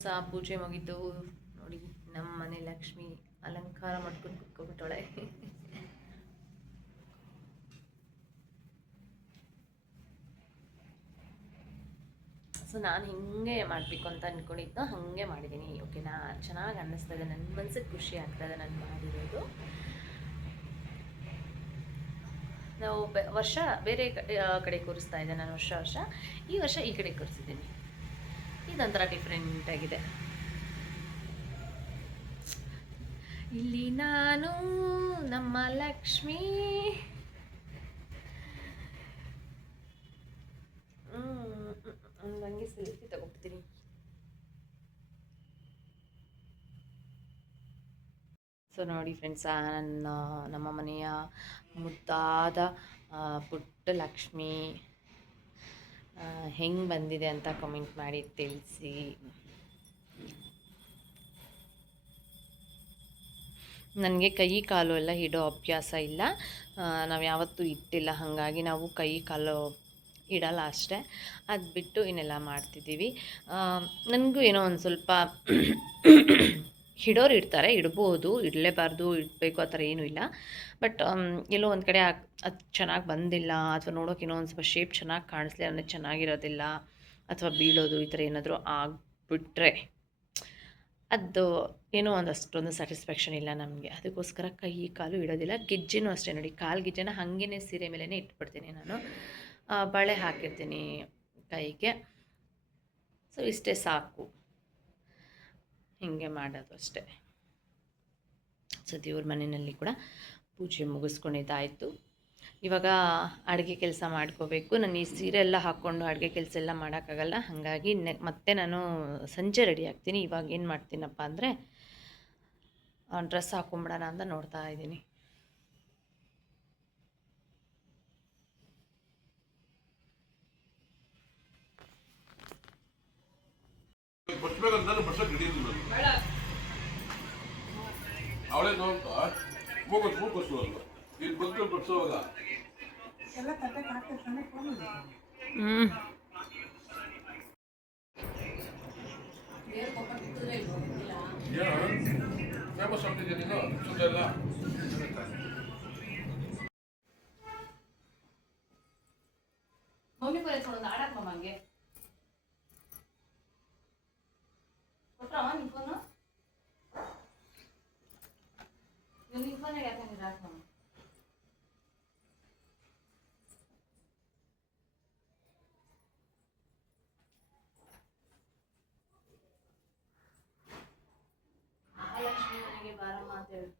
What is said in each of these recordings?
ಪೂಜೆ ಮುಗಿತು ನೋಡಿ. ನಮ್ಮ ಮನೆ ಲಕ್ಷ್ಮಿ ಅಲಂಕಾರ ಮಾಡ್ಕೊಂಡು ಕುತ್ಕೊಬಿಟ್ಟಳೆ. ಸೊ ನಾನು ಹಿಂಗೆ ಮಾಡಬೇಕು ಅಂತ ಅಂದ್ಕೊಂಡಿದ್ದು ಹಾಗೆ ಮಾಡಿದ್ದೀನಿ. ಓಕೆನಾ, ಚೆನ್ನಾಗಿ ಅನ್ನಿಸ್ತಾ ಇದೆ, ನನ್ನ ಮನಸ್ಸಿಗೆ ಖುಷಿ ಆಗ್ತಾಯಿದೆ ನಾನು ಮಾಡಿರೋದು. ನಾವು ವರ್ಷ ಬೇರೆ ಕಡೆ ಕೂರಿಸ್ತಾ ಇದ್ದೆ ನಾನು, ವರ್ಷ ಈ ವರ್ಷ ಈ ಕಡೆ ಕೂರಿಸಿದ್ದೀನಿ. ಇದೊಂಥರ ಡಿಫ್ರೆಂಟ್ ಆಗಿದೆ. ಇಲ್ಲಿ ನಾನು ನಮ್ಮ ಲಕ್ಷ್ಮಿ ಹಂಗೆ ಸೆಲ್ಫಿ ತಗೊಬಿಡ್ತೀನಿ. ಸೊ ನೋಡಿ ಫ್ರೆಂಡ್ಸ್, ನಮ್ಮ ಮನೆಯ ಮುದ್ದಾದ ಪುಟ್ಟ ಲಕ್ಷ್ಮಿ ಹೆಂಗೆ ಬಂದಿದೆ ಅಂತ ಕಮೆಂಟ್ ಮಾಡಿ ತಿಳಿಸಿ. ನನಗೆ ಕೈ ಕಾಲು ಎಲ್ಲ ಇಡೋ ಅಭ್ಯಾಸ ಇಲ್ಲ, ನಾವು ಯಾವತ್ತೂ ಇಟ್ಟಿಲ್ಲ, ಹಾಗಾಗಿ ನಾವು ಕೈ ಕಾಲು ಇಡಲ್ಲ ಅಷ್ಟೇ. ಅದು ಬಿಟ್ಟು ಇನ್ನೆಲ್ಲ ಮಾಡ್ತಿದ್ದೀವಿ. ನನಗೂ ಏನೋ ಒಂದು ಸ್ವಲ್ಪ ಇಡೋರು ಇಡ್ತಾರೆ, ಇಡ್ಬೋದು, ಇಡಲೇಬಾರ್ದು, ಇಡಬೇಕು ಆ ಥರ ಏನೂ ಇಲ್ಲ. ಬಟ್ ಎಲ್ಲೋ ಒಂದು ಕಡೆ ಅದು ಚೆನ್ನಾಗಿ ಬಂದಿಲ್ಲ, ಅಥವಾ ನೋಡೋಕೆ ಏನೋ ಒಂದು ಸ್ವಲ್ಪ ಶೇಪ್ ಚೆನ್ನಾಗಿ ಕಾಣಿಸ್ಲಿ ಅಂದರೆ ಚೆನ್ನಾಗಿರೋದಿಲ್ಲ, ಅಥವಾ ಬೀಳೋದು ಈ ಥರ ಏನಾದರೂ ಆಗಿಬಿಟ್ರೆ ಅದು ಏನೋ ಒಂದು ಅಷ್ಟೊಂದು ಸ್ಯಾಟಿಸ್ಫ್ಯಾಕ್ಷನ್ ಇಲ್ಲ ನಮಗೆ. ಅದಕ್ಕೋಸ್ಕರ ಕೈ ಕಾಲು ಇಡೋದಿಲ್ಲ. ಗೆಜ್ಜೆನೂ ಅಷ್ಟೇ ನೋಡಿ, ಕಾಲು ಗೆಜ್ಜೆನ ಹಾಗೇ ಸೀರೆ ಮೇಲೇ ಇಟ್ಬಿಡ್ತೀನಿ ನಾನು. ಬಳೆ ಹಾಕಿರ್ತೀನಿ ಕೈಗೆ. ಸೊ ಇಷ್ಟೇ ಸಾಕು, ಹೀಗೆ ಮಾಡೋದು ಅಷ್ಟೇ. ಸೊ ದೇವ್ರ ಮನೆಯಲ್ಲಿ ಕೂಡ ಪೂಜೆ ಮುಗಿಸ್ಕೊಂಡಿದ್ದಾಯಿತು. ಇವಾಗ ಅಡುಗೆ ಕೆಲಸ ಮಾಡ್ಕೋಬೇಕು. ನಾನು ಈ ಸೀರೆ ಎಲ್ಲ ಹಾಕ್ಕೊಂಡು ಅಡುಗೆ ಕೆಲಸ ಎಲ್ಲ ಮಾಡೋಕ್ಕಾಗಲ್ಲ, ಹಾಗಾಗಿ ಮತ್ತೆ ನಾನು ಸಂಜೆ ರೆಡಿ ಆಗ್ತೀನಿ. ಇವಾಗ ಏನು ಮಾಡ್ತೀನಪ್ಪ ಅಂದರೆ ಡ್ರೆಸ್ ಹಾಕ್ಕೊಂಬಿಡೋಣ ಅಂತ ನೋಡ್ತಾ ಇದ್ದೀನಿ. ಮಮ್ಮಿ ಕೊನೆ ಆಡಕ್ ಮಮ್ಮಗೆ ಕೊಟ್ರವ ನಿನ್ ಫೋನು, ನಿನ್ ಫೋನ್ ಯಾಕಂದ್ರೆ ರಾಕ್ ಮಮ್ಮ ಮಹಾಲಕ್ಷ್ಮಿ ಮನೆಗೆ ಬಾರಮ್ಮ ಅಂತ ಹೇಳಿ.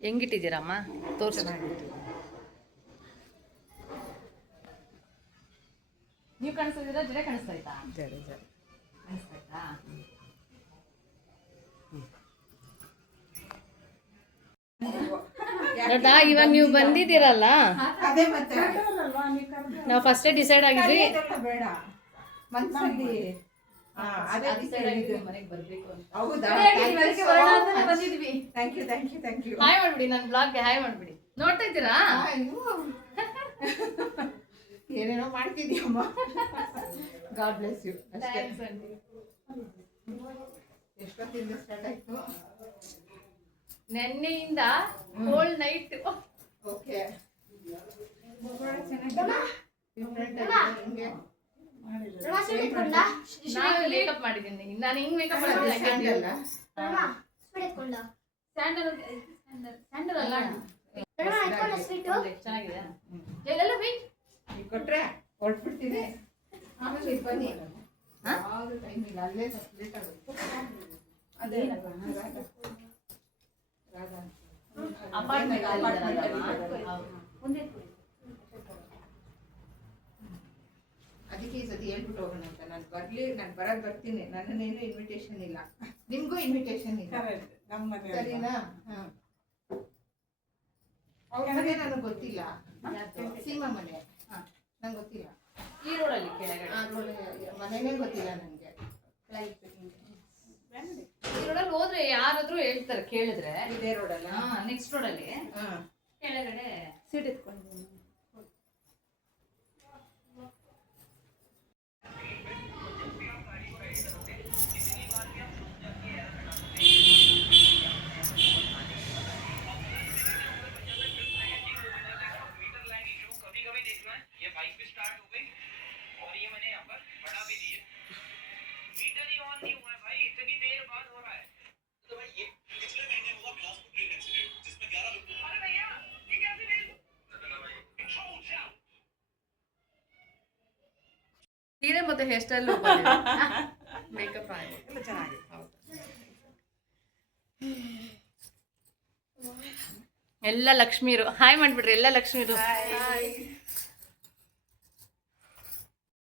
ಹೆಂಗಿಟ್ಟಿದ್ದೀರಮ್ಮ ತೋರಿಸಿ. ನೀವು ಕಾಣಿಸ್ತಿದ್ದೀರಾ, ಜಡೆ ಕಾಣಿಸ್ತಾಯ್ತಾ? ಜಡೆ ಕಾಣಿಸ್ತಾಯ್ತಾ? ನೋಡಾ ಇವಾಗ ನೀವು ಬಂದಿದ್ದೀರಲ್ಲ, ಅದೇ ಮತ್ತೆ ನಾವು ಫಸ್ಟೇ ಡಿಸೈಡ್ ಆಗಿದ್ವಿ ಕರೆಯೋದೆಲ್ಲ ಬೇಡ ಮನ್ಸಲ್ಲಿ ಮನೆಗೆ ಬರ್ಬೇಕು ಅಂತ. ಹೌದಾ ಬಂದಿದ್ವಿ. ಥ್ಯಾಂಕ್ ಯು ಹಾಯ್ ಮಾಡ್ಬಿಡಿ, ನನ್ನ ಬ್ಲಾಗ್ಗೆ ಹಾಯ್ ಮಾಡ್ಬಿಡಿ. ನೋಡ್ತಾ ಇದ್ದೀರಾ? ಏನೇನೋ ಮಾಡ್ತಿದ್ಯಮ್ಮ. God bless you. ಎಷ್ಟೊತ್ತಿಂದ ಸ್ಟಾರ್ಟ್ ಆಯ್ತು? ನೆನ್ನೆಯಿಂದ ಹೋಲ್ ನೈಟ್. ಓಕೆ ನಾನು ಮೇಕಪ್ ಮಾಡಿದ್ದೀನಿ. ನಾನು ಹಿಂಗ್ ಮೇಕಪ್ ಮಾಡಿದ್ದೀನಿ. ಸ್ಯಾಂಡಲ್ ಅಲ್ಲ, ಚೆನ್ನಾಗಿದೆ. ಎಲ್ಲ ವೆಯ್ಟ್ ಕೊಟ್ರೆ ಹೊರಟ್ಬಿಡ್ತೀನಿ. ಆಮೇಲೆ ಇಲ್ಲಿ ಬನ್ನಿ. ಯಾವುದು ಟೈಮ್ ಇಲ್ಲ, ಅಲ್ಲೇ ಲೇಟ್ ಆಗುತ್ತೆ. ಅದೇ ಅದಕ್ಕೆ ಈ ಸತಿ ಹೇಳ್ಬಿಟ್ಟು ಹೋಗೋಣ ಅಂತ. ನಾನು ಬರ್ತೀನಿ. ನನ್ನನ್ನೇನು ಇನ್ವಿಟೇಷನ್ ಇಲ್ಲ, ನಿಮ್ಗೂ ಇನ್ವಿಟೇಷನ್ ಇಲ್ಲ, ಸರಿನಾ? ಅವ್ರ ಮನೆ ನನಗೆ ಗೊತ್ತಿಲ್ಲ, ಸೀಮಾ ಮನೆ ನಂಗೆ ಗೊತ್ತಿಲ್ಲ. ಈ ರೋಡಲ್ಲಿ ಕೆಳಗಡೆ ಆ ರೋಡ್ ಮನೆನೇ ಗೊತ್ತಿಲ್ಲ ನನಗೆ. ಈ ರೋಡಲ್ಲಿ ಹೋದ್ರೆ ಯಾರಾದ್ರೂ ಹೇಳ್ತಾರೆ ಕೇಳಿದ್ರೆ. ಇದೇ ರೋಡಲ್ಲ? ನೆಕ್ಸ್ಟ್ ರೋಡಲ್ಲಿ ಕೆಳಗಡೆ ಸೀಟ್ ಎತ್ಕೊಂಡಿದ್ದೀನಿ. ಸೀರೆ ಮತ್ತೆ ಹೇರ್ ಸ್ಟೈಲ್ ಮೇಕಪ್ ಎಲ್ಲ ಚೆನ್ನಾಗಿದೆ. ಎಲ್ಲ ಲಕ್ಷ್ಮೀರು ಹಾಯ್ ಮಾಡ್ಬಿಡ್ರಿ, ಎಲ್ಲ ಲಕ್ಷ್ಮೀರು.